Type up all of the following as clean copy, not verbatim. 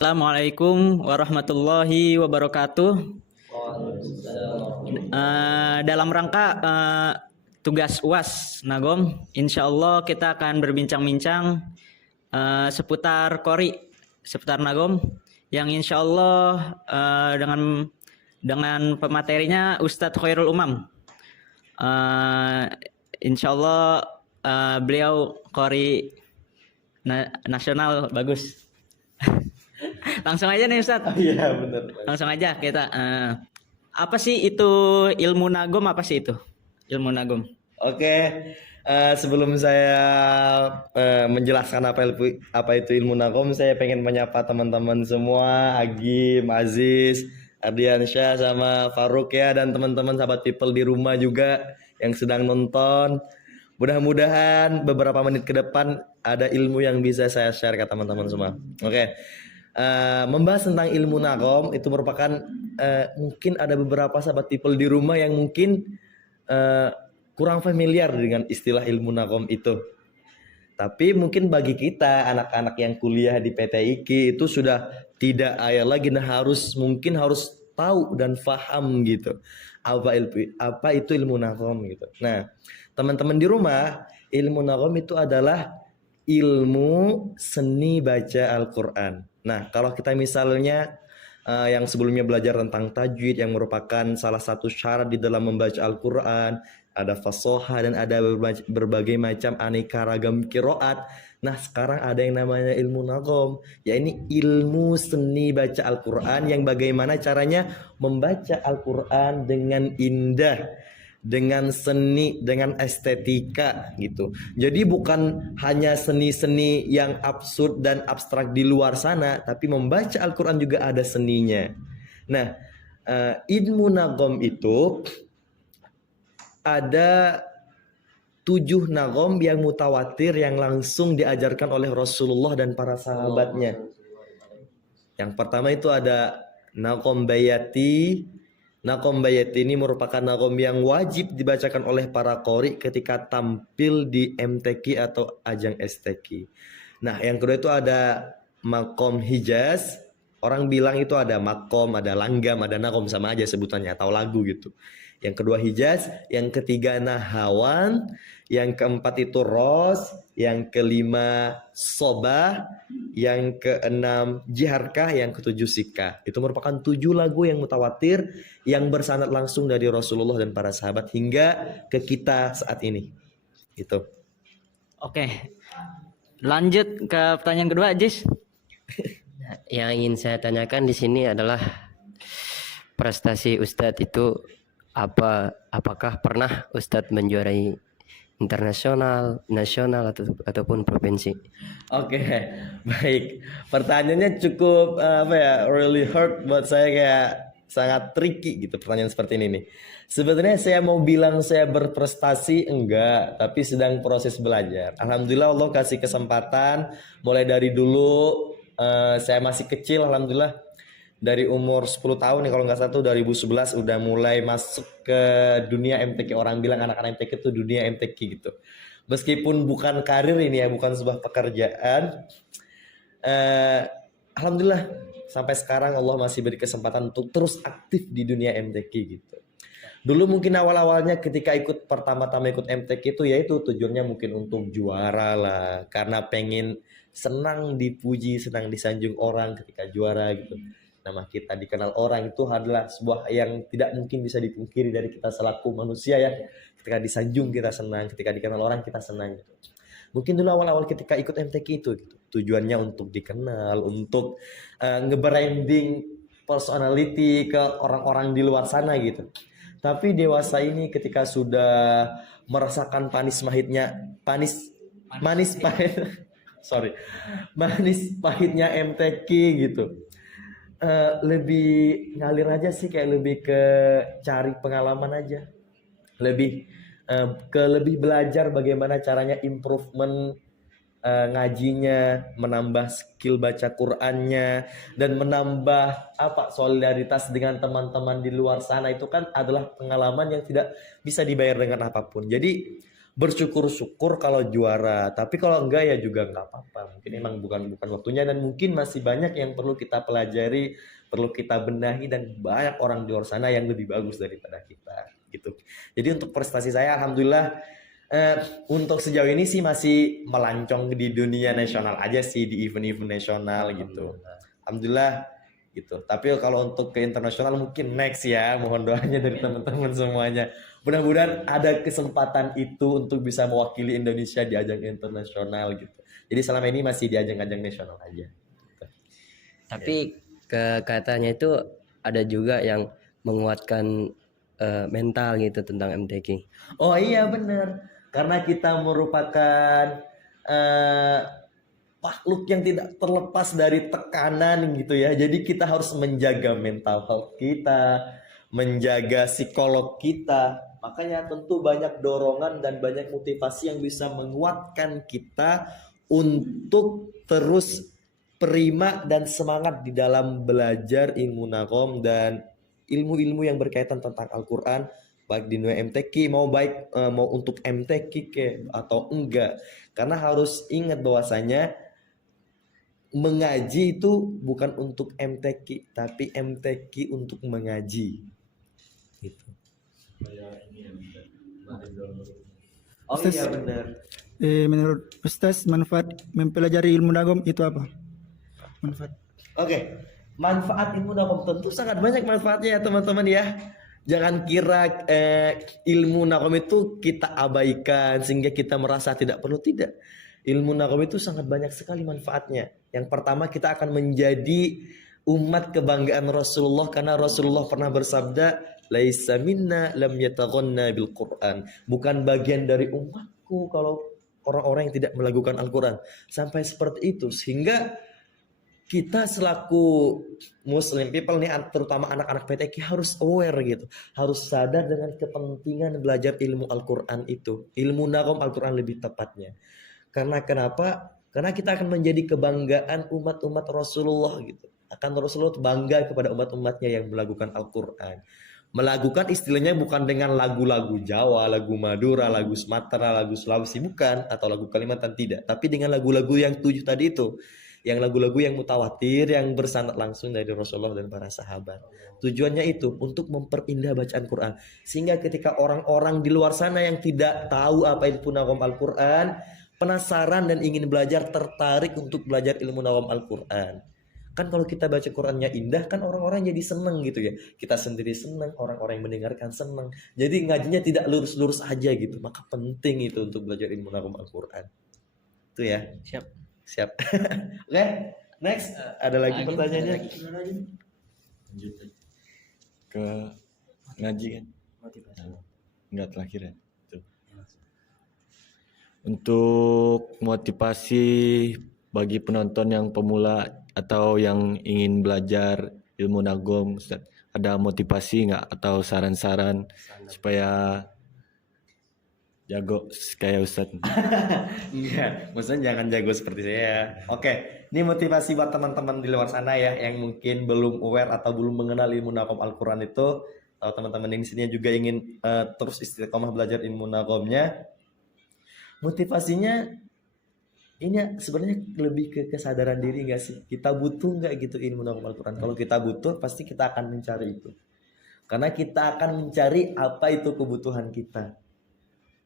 Assalamualaikum warahmatullahi wabarakatuh. Dalam rangka tugas UAS Nagom, insya Allah kita akan berbincang-bincang seputar Nagom, yang insya Allah dengan pematerinya Ustadz Khairul Umam. Insya Allah beliau Qori nasional bagus. Langsung aja nih Ustadz. Oh iya benar. Langsung aja kita. Apa sih itu ilmu nagom? Apa sih itu ilmu nagom? Oke, sebelum saya menjelaskan apa itu ilmu nagom, saya pengen menyapa teman-teman semua, Agim, Aziz, Ardiansyah, sama Faruk ya, dan teman-teman sahabat people di rumah juga yang sedang nonton. Mudah-mudahan beberapa menit ke depan ada ilmu yang bisa saya share ke teman-teman semua. Oke. Membahas tentang ilmu nagom itu merupakan mungkin ada beberapa sahabat people di rumah yang mungkin kurang familiar dengan istilah ilmu nagom itu. Tapi mungkin bagi kita anak-anak yang kuliah di PTIK itu sudah tidak ayal lagi, nah harus tahu dan paham gitu apa itu ilmu nagom gitu. Nah, teman-teman di rumah, ilmu nagom itu adalah ilmu seni baca Al-Quran. Nah, kalau kita misalnya yang sebelumnya belajar tentang tajwid yang merupakan salah satu syarat di dalam membaca Al-Quran, ada fasoha dan ada berbagai macam aneka ragam kiroat. Nah, sekarang ada yang namanya ilmu nagom, yaitu ilmu seni baca Al-Quran yang bagaimana caranya membaca Al-Quran dengan indah, dengan seni, dengan estetika gitu. Jadi bukan hanya seni-seni yang absurd dan abstrak di luar sana, tapi membaca Al-Quran juga ada seninya. Nah, ilmu nagom itu ada 7 nagom yang mutawatir yang langsung diajarkan oleh Rasulullah dan para sahabatnya. Yang pertama itu ada nagom bayati. Nagom bayati ini merupakan nagom yang wajib dibacakan oleh para qori ketika tampil di MTQ atau ajang STQ. Nah, yang kedua itu ada makom hijaz. Orang bilang itu ada makom, ada langgam, ada nagom, sama aja sebutannya atau lagu gitu. Yang kedua hijaz, yang ketiga nahawan, yang keempat itu ros, yang kelima sobah, yang keenam jiharkah, yang ketujuh sikah. Itu merupakan 7 lagu yang mutawatir yang bersanad langsung dari Rasulullah dan para sahabat hingga ke kita saat ini. Itu. Oke, lanjut ke pertanyaan kedua, Jis. Yang ingin saya tanyakan di sini adalah prestasi Ustadz itu apakah pernah Ustadz menjuarai internasional, nasional ataupun provinsi? Oke, baik. Pertanyaannya cukup really hard buat saya, kayak sangat tricky gitu pertanyaan seperti ini nih. Sebenarnya saya mau bilang saya berprestasi enggak, tapi sedang proses belajar. Alhamdulillah Allah kasih kesempatan mulai dari dulu. Saya masih kecil, alhamdulillah dari umur 10 tahun nih kalau nggak salah, 2011 udah mulai masuk ke dunia MTQ. Orang bilang anak-anak MTQ itu dunia MTQ gitu. Meskipun bukan karir ini ya, bukan sebuah pekerjaan, alhamdulillah sampai sekarang Allah masih beri kesempatan untuk terus aktif di dunia MTQ gitu. Dulu mungkin awal-awalnya ketika pertama-tama ikut MTQ itu ya itu tujuannya mungkin untuk juara lah, karena pengen senang dipuji, senang disanjung orang ketika juara gitu. Nama kita dikenal orang itu adalah sebuah yang tidak mungkin bisa dipungkiri dari kita selaku manusia ya. Ketika disanjung kita senang, ketika dikenal orang kita senang gitu. Mungkin dulu awal-awal ketika ikut MTQ itu gitu, tujuannya untuk dikenal, untuk nge-branding personality ke orang-orang di luar sana gitu. Tapi dewasa ini ketika sudah merasakan manis pahitnya MTQ gitu, lebih ngalir aja sih, kayak lebih ke cari pengalaman aja, lebih belajar bagaimana caranya improvement ngajinya, menambah skill baca Qur'annya, dan menambah solidaritas dengan teman-teman di luar sana. Itu kan adalah pengalaman yang tidak bisa dibayar dengan apapun. Jadi bersyukur-syukur kalau juara, tapi kalau enggak ya juga nggak apa-apa. Mungkin emang bukan bukan waktunya, dan mungkin masih banyak yang perlu kita pelajari, perlu kita benahi, dan banyak orang di luar sana yang lebih bagus daripada kita gitu. Jadi untuk prestasi saya alhamdulillah untuk sejauh ini sih masih melancong di dunia nasional aja sih, di event-event nasional gitu. Alhamdulillah gitu. Tapi kalau untuk ke internasional mungkin next ya, mohon doanya dari teman-teman semuanya. Mudah-mudahan ada kesempatan itu untuk bisa mewakili Indonesia di ajang internasional gitu. Jadi selama ini masih di ajang-ajang nasional aja. Tapi katanya itu ada juga yang menguatkan mental gitu tentang MTQ. Oh iya benar, karena kita merupakan eh, makhluk yang tidak terlepas dari tekanan gitu ya. Jadi kita harus menjaga mental health kita, menjaga psikolog kita. Makanya tentu banyak dorongan dan banyak motivasi yang bisa menguatkan kita untuk terus prima dan semangat di dalam belajar ilmu nakom dan ilmu-ilmu yang berkaitan tentang Al-Quran, baik di dunia MTQ mau untuk MTQ atau enggak. Karena harus ingat bahwasanya mengaji itu bukan untuk MTQ, tapi MTQ untuk mengaji. Gitu. Oh Ustaz, iya benar. menurut Ustaz, manfaat mempelajari ilmu nagom itu apa? Manfaat. Oke, manfaat ilmu nakom tentu sangat banyak manfaatnya ya teman-teman ya. Jangan kira ilmu nakom itu kita abaikan sehingga kita merasa tidak perlu, tidak. Ilmu nakom itu sangat banyak sekali manfaatnya. Yang pertama, kita akan menjadi umat kebanggaan Rasulullah, karena Rasulullah pernah bersabda, laisa minna lam yataghanna bil Quran. Bukan bagian dari umatku kalau orang-orang yang tidak melakukan Al-Quran. Sampai seperti itu, sehingga kita selaku Muslim people nih, terutama anak-anak PTQ harus aware gitu, harus sadar dengan kepentingan belajar ilmu Al-Quran itu, ilmu nakom Al-Quran lebih tepatnya. Karena kenapa? Karena kita akan menjadi kebanggaan umat-umat Rasulullah gitu. Akan Rasulullah bangga kepada umat-umatnya yang melakukan Al-Quran. Melakukan istilahnya bukan dengan lagu-lagu Jawa, lagu Madura, lagu Sumatera, lagu Sulawesi, bukan, atau lagu Kalimantan, tidak. Tapi dengan lagu-lagu yang 7 tadi itu, yang lagu-lagu yang mutawatir, yang bersanad langsung dari Rasulullah dan para sahabat. Tujuannya itu untuk memperindah bacaan Quran, sehingga ketika orang-orang di luar sana yang tidak tahu apa itu nakom Al-Quran, penasaran dan ingin belajar, tertarik untuk belajar ilmu nakom Al-Quran. Kan kalau kita baca Qurannya indah, kan orang-orang jadi seneng gitu ya. Kita sendiri seneng, orang-orang yang mendengarkan seneng. Jadi ngajinya tidak lurus-lurus aja gitu. Maka penting itu untuk belajar ilmu nakom Al-Quran. Itu ya. Siap. Oke, next. Ada lagi pertanyaannya? Lanjut ke ngaji kan? Enggak, terakhir ya. Tuh. Untuk motivasi bagi penonton yang pemula atau yang ingin belajar ilmu nagom, Ustaz, ada motivasi nggak atau saran-saran supaya jago kayak Ustaz? Iya, maksudnya jangan jago seperti saya. Oke, ini motivasi buat teman-teman di luar sana ya, yang mungkin belum aware atau belum mengenal ilmu nakom Al-Quran itu. Kalau teman-teman yang di sini juga ingin terus istiqomah belajar ilmu nakomnya, motivasinya ini sebenarnya lebih ke kesadaran diri nggak sih? Kita butuh nggak gitu ilmu nakom Al-Quran? Kalau kita butuh, pasti kita akan mencari itu. Karena kita akan mencari apa itu kebutuhan kita.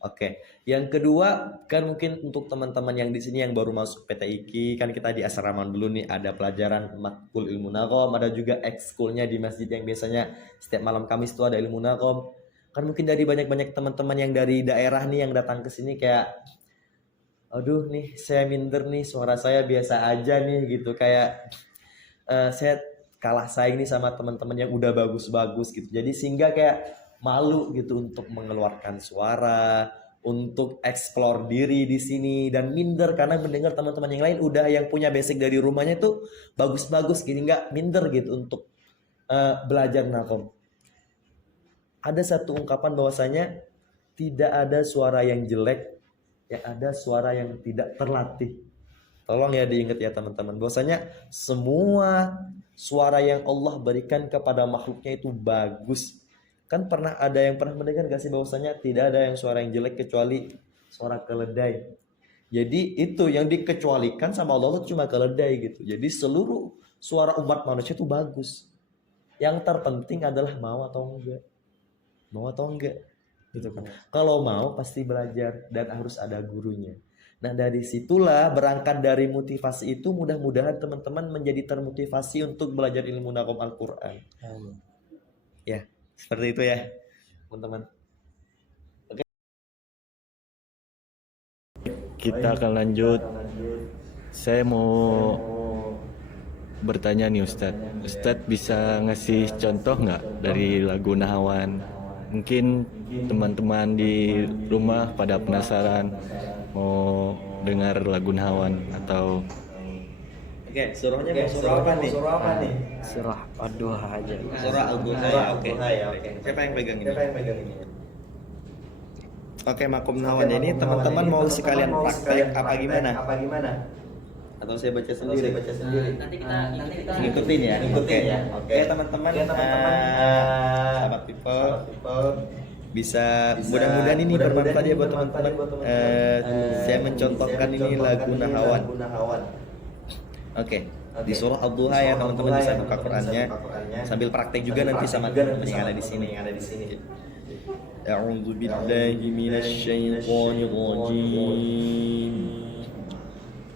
Oke, yang kedua kan mungkin untuk teman-teman yang di sini yang baru masuk PTIQ, kan kita di asrama dulu nih, ada pelajaran matkul ilmu nakom, ada juga ekskulnya di masjid yang biasanya setiap malam Kamis itu ada ilmu nakom. Kan mungkin dari banyak-banyak teman-teman yang dari daerah nih yang datang ke sini kayak, aduh nih saya minder nih, suara saya biasa aja nih gitu, kayak saya kalah saing nih sama teman-teman yang udah bagus-bagus gitu. Jadi sehingga kayak malu gitu untuk mengeluarkan suara, untuk explore diri di sini, dan minder karena mendengar teman-teman yang lain udah yang punya basic dari rumahnya tuh bagus-bagus gini, nggak minder gitu untuk belajar nakom. Ada satu ungkapan bahwasanya tidak ada suara yang jelek, yang ada suara yang tidak terlatih. Tolong ya diingat ya teman-teman, bahwasanya semua suara yang Allah berikan kepada makhluknya itu bagus. Kan ada yang pernah mendengar gak sih bahwasanya tidak ada yang suara yang jelek kecuali suara keledai. Jadi itu yang dikecualikan sama Allah itu cuma keledai gitu. Jadi seluruh suara umat manusia itu bagus. Yang terpenting adalah mau atau enggak. Mau atau enggak. Gitu kan. Kalau mau pasti belajar dan harus ada gurunya. Nah dari situlah berangkat dari motivasi itu mudah-mudahan teman-teman menjadi termotivasi untuk belajar ilmu nagom Al-Quran. Ya, seperti itu ya teman-teman. Kita akan lanjut. Saya mau bertanya nih Ustadz. Ustadz bisa ngasih contoh nggak dari lagu Nahawan? Mungkin teman-teman di rumah pada penasaran mau dengar lagu Nahawan atau Oke, surahnya mau surah apa nih? Surah Ad-Duha aja. Surah Al-Duha. Oke. Siapa yang pegang ini? Oke, makom Nahawan ini teman-teman mau sekalian praktek apa gimana? Atau saya baca sendiri? Nanti kita Ngikutin ya. Oke, teman-teman. Sahabat people bisa mudah-mudahan ini bermanfaat ya buat teman-teman. Saya mencontohkan ini lagu Nahawan. Oke, di surah Al-Duha ya teman-teman bisa buka Qurannya sambil praktek juga nanti sama teman-teman yang ada di sini. A'udzu billahi minasy syaithanir rajim.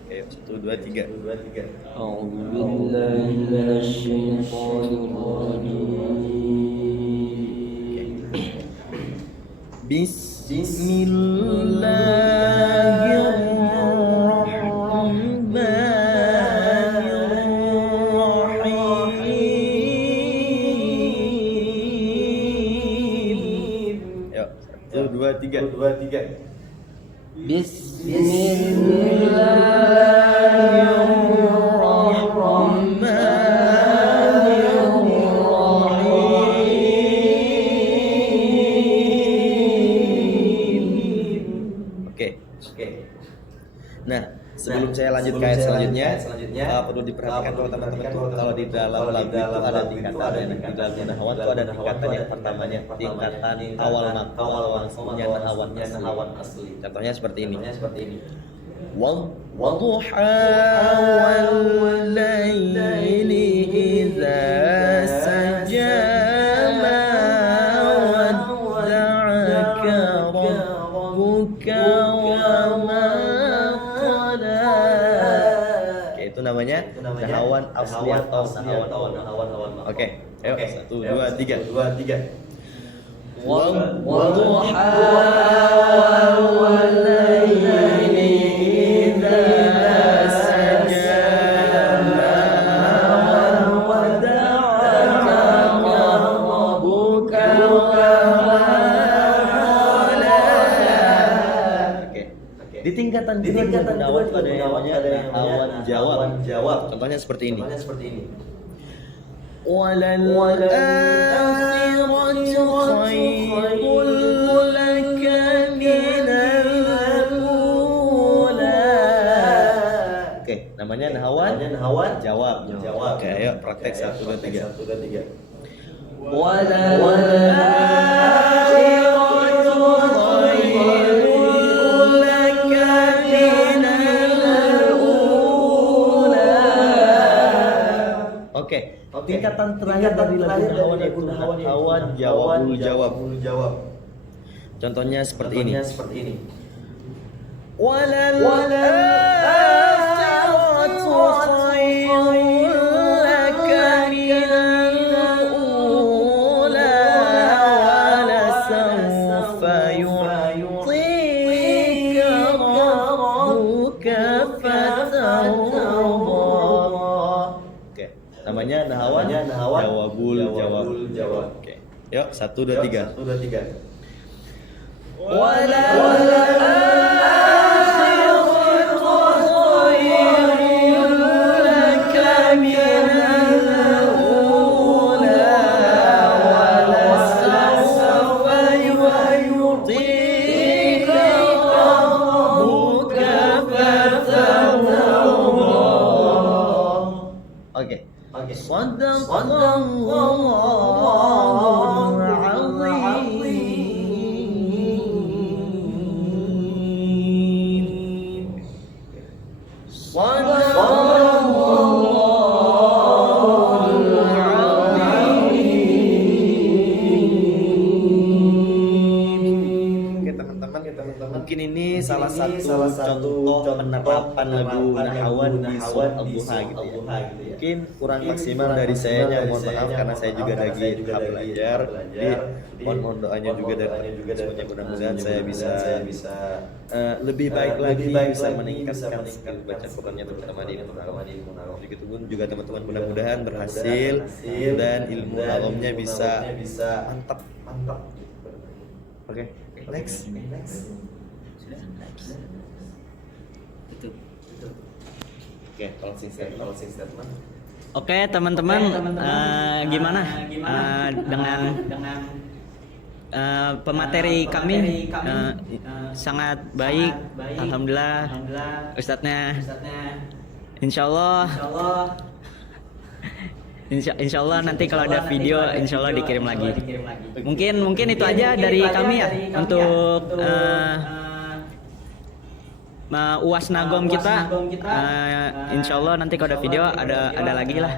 Ayo 1 2 3. A'udzu billahi minasy syaithanir rajim. Bismillahirrahmanirrahim. Yuk, 1 2 3. Oke. Nah, sebelum saya lanjut ke ayat selanjutnya, perlu diperhatikan bahwa teman-teman tuh kalau di dalam lagu itu ada tingkatan ya. Di dalam Nahawan itu ada tingkatan yang pertamanya tingkatan awal maksudnya Nahawan asli. Contohnya seperti ini. Wadduha wal laili idza saja ma wadda'aka rabbuka wa ma qala. Oke, itu namanya Nahawan asli atau Nahawan. Oke, ayo 1 2 3. Wadduha wal laili idza saja ma wadda'aka rabbuka wa ma qala. Oke. Di tingkatan Nahawan itu ada yang namanya Nahawan jawab. Contohnya seperti ini. Walal akhiratu khairul laka minal ula. Oke, namanya Nahawan jawab. Oke, ayo praktek 1 2 3. Walal akhiratu khairul laka minal ula. Oke, tingkatan terakhir dari lagu Nahawan yaitu Nahawan jawab. Contohnya seperti ini. Walal akhiratu khairul laka minal ula wala sawfa yu'tika rabbuka fatarda. Oke, namanya Nahawan jawab. Oke. Yuk, 1 2 3. Oke. Shadaqallahul azim. satu contoh penerapan lagu Nahawan di sholat Al-Duha gitu ya. Mungkin kurang maksimal dari saya, mohon maaf karena saya juga lagi belajar. Jadi mohon doanya juga dari semuanya, mudah-mudahan saya bisa lebih baik lagi, bisa meningkatkan skill baca Qurannya terutama di ilmu naghom. Begitu pun juga teman-teman, mudah-mudahan berhasil dan ilmu naghomnya bisa mantap. Oke, next. Oke, closing statement. Oke teman-teman, gimana dengan pemateri kami? Sangat baik, alhamdulillah. Ustadznya, insya Allah nanti kalau ada video, insya Allah dikirim lagi. Mungkin itu aja dari kami ya untuk UAS Naghom kita. Insya Allah nanti kalau ada video ada lagi lah.